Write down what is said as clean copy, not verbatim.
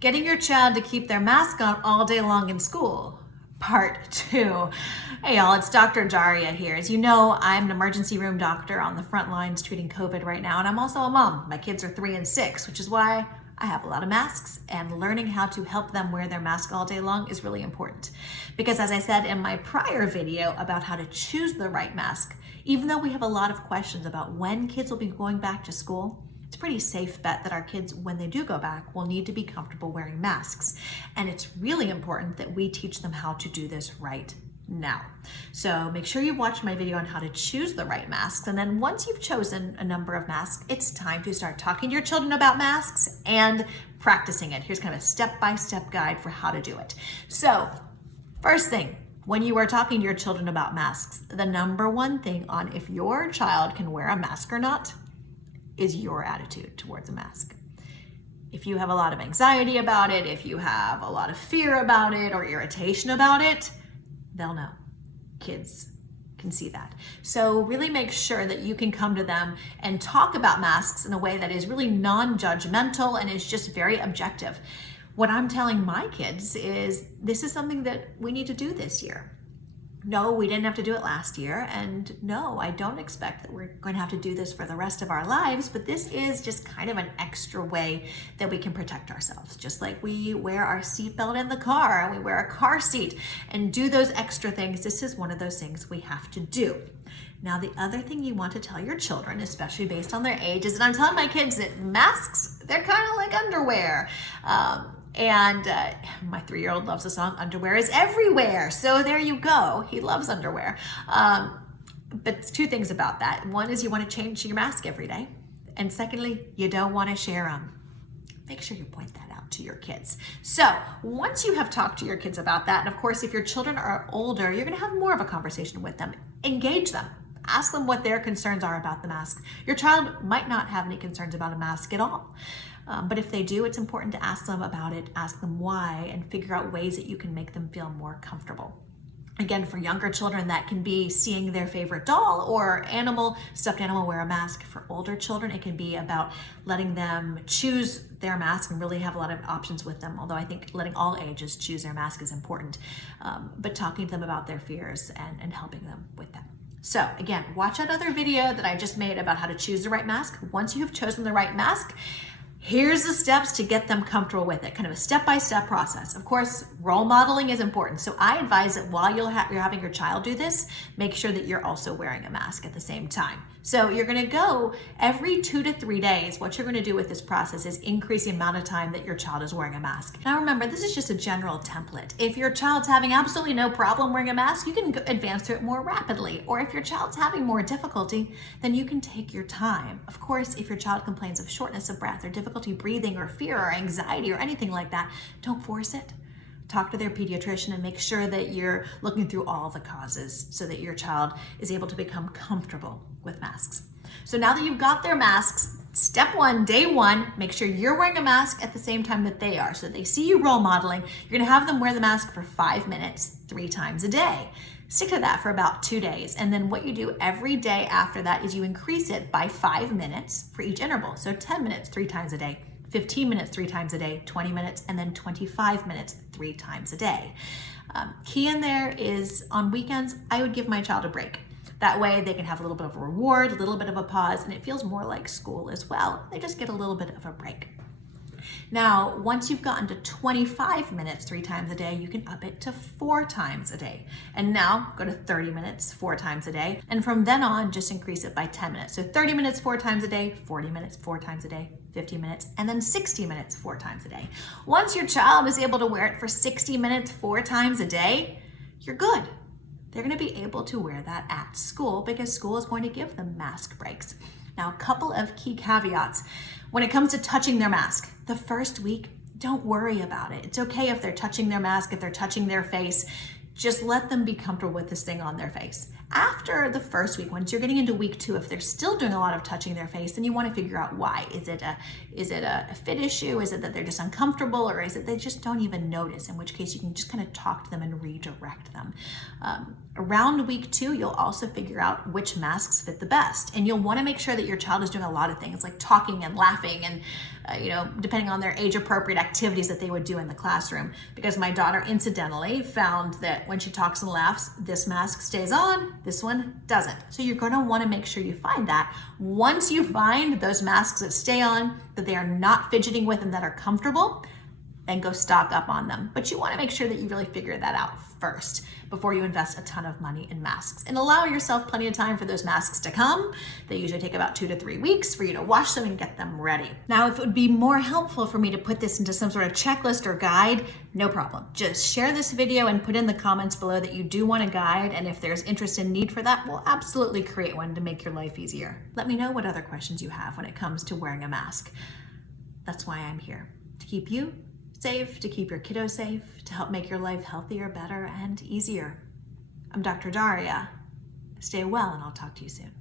Getting your child to keep their mask on all day long in school, part 2. Hey y'all, it's Dr. Darria here. As you know, I'm an emergency room doctor on the front lines treating COVID right now, and I'm also a mom. My kids are 3 and 6, which is why I have a lot of masks, and learning how to help them wear their mask all day long is really important. Because as I said in my prior video about how to choose the right mask, even though we have a lot of questions about when kids will be going back to school, it's a pretty safe bet that our kids, when they do go back, will need to be comfortable wearing masks. And it's really important that we teach them how to do this right now. So make sure you watch my video on how to choose the right masks. And then once you've chosen a number of masks, it's time to start talking to your children about masks and practicing it. Here's kind of a step-by-step guide for how to do it. So first thing, when you are talking to your children about masks, the number one thing on if your child can wear a mask or not is your attitude towards a mask. If you have a lot of anxiety about it, if you have a lot of fear about it or irritation about it, they'll know. Kids can see that. So really make sure that you can come to them and talk about masks in a way that is really non-judgmental and is just very objective. What I'm telling my kids is this is something that we need to do this year. No, we didn't have to do it last year, and no, I don't expect that we're going to have to do this for the rest of our lives, but this is just kind of an extra way that we can protect ourselves. Just like we wear our seatbelt in the car, and we wear a car seat, and do those extra things, this is one of those things we have to do. Now, the other thing you want to tell your children, especially based on their age, is that I'm telling my kids that masks, they're kind of like underwear. And my 3-year-old loves the song "Underwear is Everywhere." So there you go. He loves underwear. But two things about that. One is you want to change your mask every day. And secondly, you don't want to share them. Make sure you point that out to your kids. So once you have talked to your kids about that, and of course, if your children are older, you're going to have more of a conversation with them. Engage them. Ask them what their concerns are about the mask. Your child might not have any concerns about a mask at all. But if they do, it's important to ask them about it, ask them why, and figure out ways that you can make them feel more comfortable. Again, for younger children, that can be seeing their favorite doll or stuffed animal wear a mask. For older children, it can be about letting them choose their mask and really have a lot of options with them. Although I think letting all ages choose their mask is important. But talking to them about their fears and helping them with that. So again, watch that other video that I just made about how to choose the right mask. Once you have chosen the right mask, here's the steps to get them comfortable with it, kind of a step-by-step process. Of course, role modeling is important. So I advise that while you're having your child do this, make sure that you're also wearing a mask at the same time. So you're gonna go every 2 to 3 days. What you're gonna do with this process is increase the amount of time that your child is wearing a mask. Now remember, this is just a general template. If your child's having absolutely no problem wearing a mask, you can advance through it more rapidly. Or if your child's having more difficulty, then you can take your time. Of course, if your child complains of shortness of breath or difficulty breathing or fear or anxiety or anything like that, don't force it. Talk to their pediatrician and make sure that you're looking through all the causes so that your child is able to become comfortable with masks. So now that you've got their masks, step 1, day 1, make sure you're wearing a mask at the same time that they are. So they see you role modeling. You're gonna have them wear the mask for 5 minutes, 3 times a day. Stick to that for about 2 days. And then what you do every day after that is you increase it by 5 minutes for each interval. So 10 minutes, 3 times a day. 15 minutes 3 times a day, 20 minutes, and then 25 minutes 3 times a day. Key in there is on weekends, I would give my child a break. That way they can have a little bit of a reward, a little bit of a pause, and it feels more like school as well. They just get a little bit of a break. Now, once you've gotten to 25 minutes 3 times a day, you can up it to 4 times a day. And now go to 30 minutes 4 times a day. And from then on, just increase it by 10 minutes. So 30 minutes 4 times a day, 40 minutes 4 times a day, 50 minutes, and then 60 minutes 4 times a day. Once your child is able to wear it for 60 minutes 4 times a day, you're good. They're going to be able to wear that at school because school is going to give them mask breaks. Now, a couple of key caveats. When it comes to touching their mask, the first week, don't worry about it. It's okay if they're touching their mask, if they're touching their face. Just let them be comfortable with this thing on their face. After the first week, once you're getting into week 2, if they're still doing a lot of touching their face, then you want to figure out why. Is it a fit issue? Is it that they're just uncomfortable, or is it they just don't even notice? In which case you can just kind of talk to them and redirect them. Around week 2, you'll also figure out which masks fit the best, and you'll want to make sure that your child is doing a lot of things like talking and laughing and depending on their age appropriate activities that they would do in the classroom. Because my daughter incidentally found that when she talks and laughs, this mask stays on, this one doesn't. So you're going to want to make sure you find that. Once you find those masks that stay on, that they are not fidgeting with and that are comfortable, then go stock up on them. But you want to make sure that you really figure that out first before you invest a ton of money in masks, and allow yourself plenty of time for those masks to come. They usually take about 2 to 3 weeks for you to wash them and get them ready. Now, if it would be more helpful for me to put this into some sort of checklist or guide, no problem. Just share this video and put in the comments below that you do want a guide, and if there's interest and need for that, we'll absolutely create one to make your life easier. Let me know what other questions you have when it comes to wearing a mask. That's why I'm here, to keep you safe, to keep your kiddo safe, to help make your life healthier, better, and easier. I'm Dr. Darria. Stay well, and I'll talk to you soon.